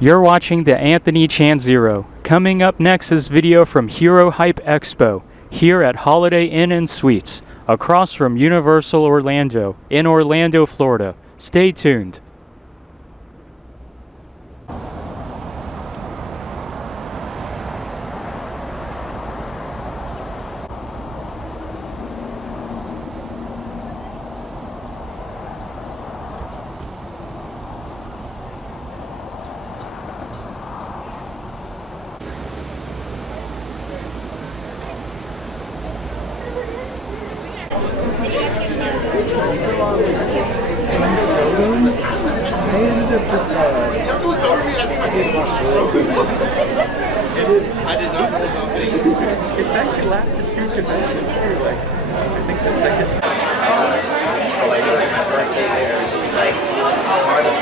You're watching the Anthony Chan Zero. Coming up next is video from Hero Hype Expo, here at Holiday Inn and Suites, across from Universal Orlando, in Orlando, Florida. Stay tuned. I did not know about it. It's actually lasted 2 conventions too. Like, I think the second time. So like my birthday there, like part of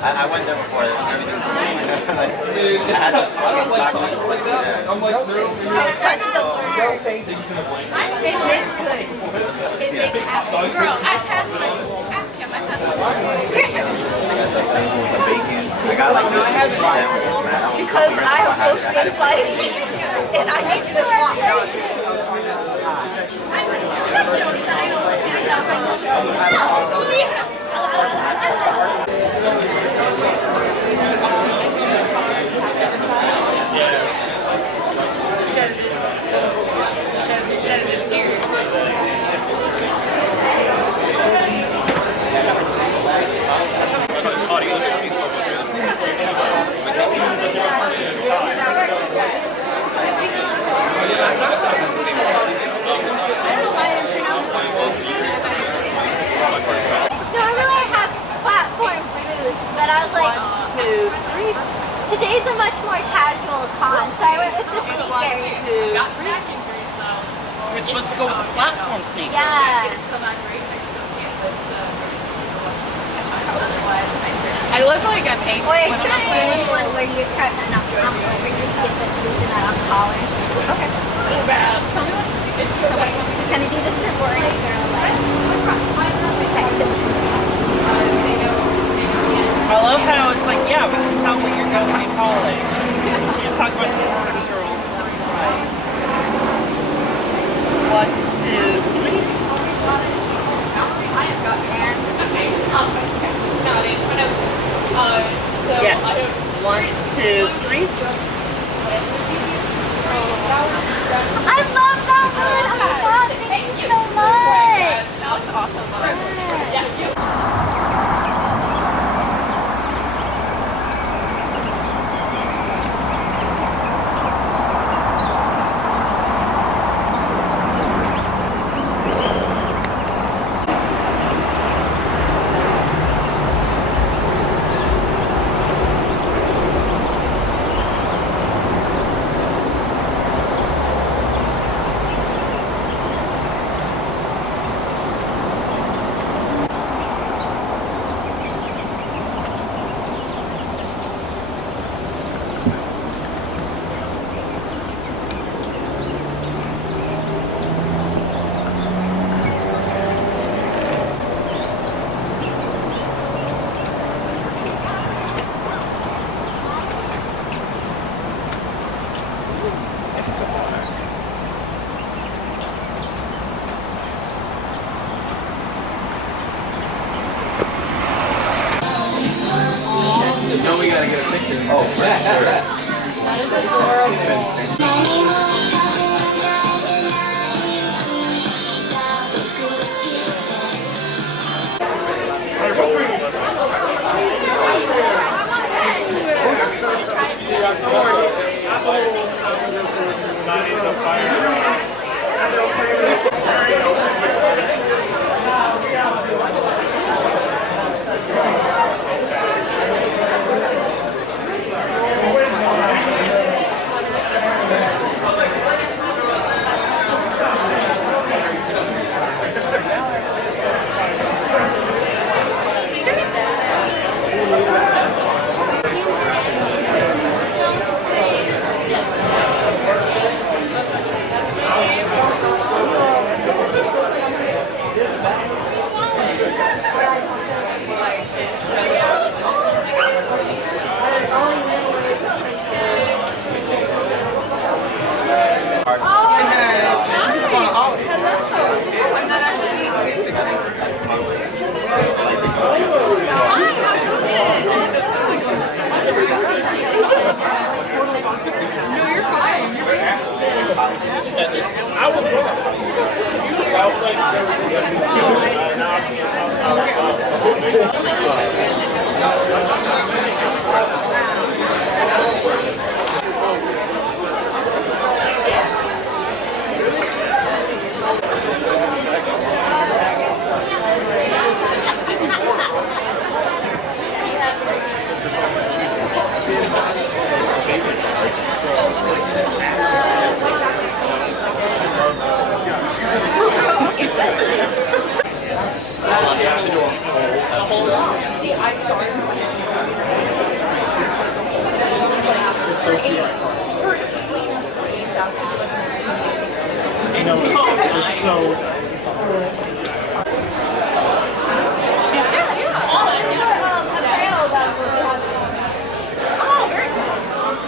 I went there before. Everything was I had this fucking toxic. Don't touch the burgers. It looked good. It looked happy. Girl, I passed my. Ask him. I passed The bacon. I got like this sandwich. because I have social anxiety and I need to talk. But I was like, today's a much more casual con, so I went with the sneakers. You're supposed to go with the platform sneakers. Yeah. I look like I'm paying. Wait, can I say one where you're trying to not over yourself and losing that on college? Okay. So bad. Can they do the sorority girl? I love how it's like, yeah, we can tell when you're going to college. You're talking about sorority girl. Right. 1, 2, 3. Yes. 1, 2, 3. I love that one. Oh my god, thank you so much. That looks awesome. Now we gotta get a picture. Oh, for sure.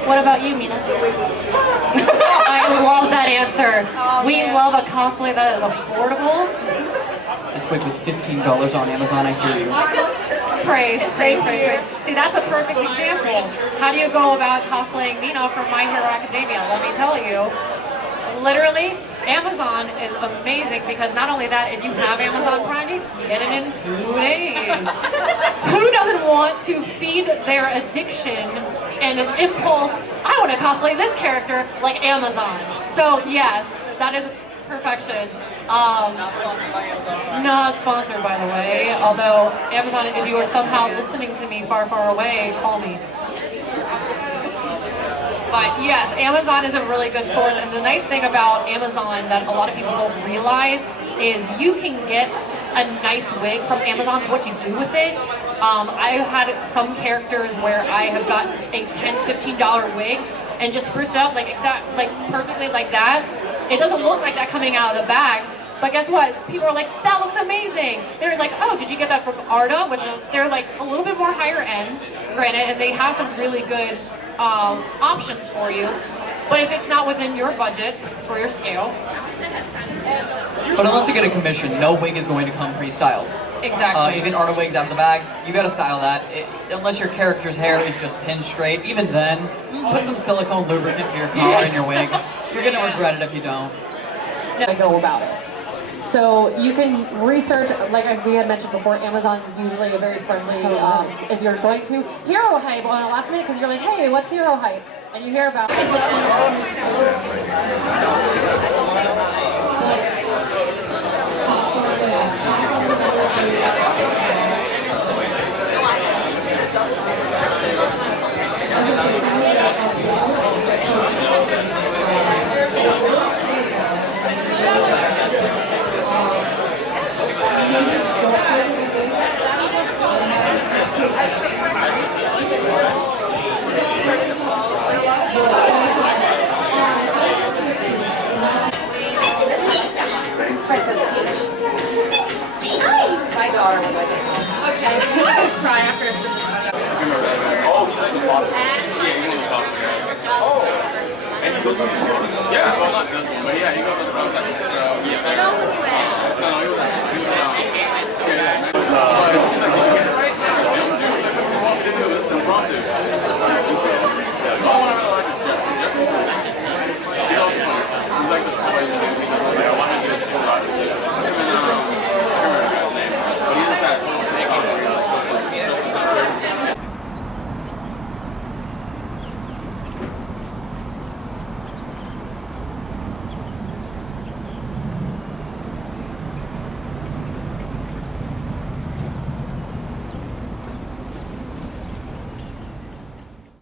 What about you, Mina? I love that answer. We love a cosplay that is affordable. This wig was $15 on Amazon, I hear you. Praise. See, that's a perfect example. How do you go about cosplaying Mina from My Hero Academia? Let me tell you. Literally, Amazon is amazing because not only that, if you have Amazon Prime, you get it in 2 days. Who doesn't want to feed their addiction and an impulse, I want to cosplay this character, like Amazon? So yes, that is perfection. Not sponsored, by the way. Although, Amazon, if you are somehow listening to me far, far away, call me. But yes, Amazon is a really good source, and the nice thing about Amazon that a lot of people don't realize is you can get a nice wig from Amazon. It's what you do with it. I've had some characters where I have gotten a $10, $15 wig and just spruced it up like perfectly like that, It doesn't look like that coming out of the bag. But guess what? People are like, that looks amazing. They're like, oh, did you get that from Arda? Which they're like a little bit more higher end, granted, and they have some really good options for you. But if it's not within your budget or your scale. But unless you get a commission, no wig is going to come pre-styled. Exactly. Even Arda wigs out of the bag, you gotta style that. Unless your character's hair is just pinned straight, even then, put some silicone lubricant for your collar in your wig. You're gonna regret it if you don't. I go about it. So you can research, like we had mentioned before, Amazon is usually a very friendly, if you're going to Hero Hype on the last minute, because you're like, hey, what's Hero Hype? And you hear about my daughter would like to know. Okay. I'm gonna cry after I spend this money. Yeah, well, not this one, but yeah, you go to the process. Yeah.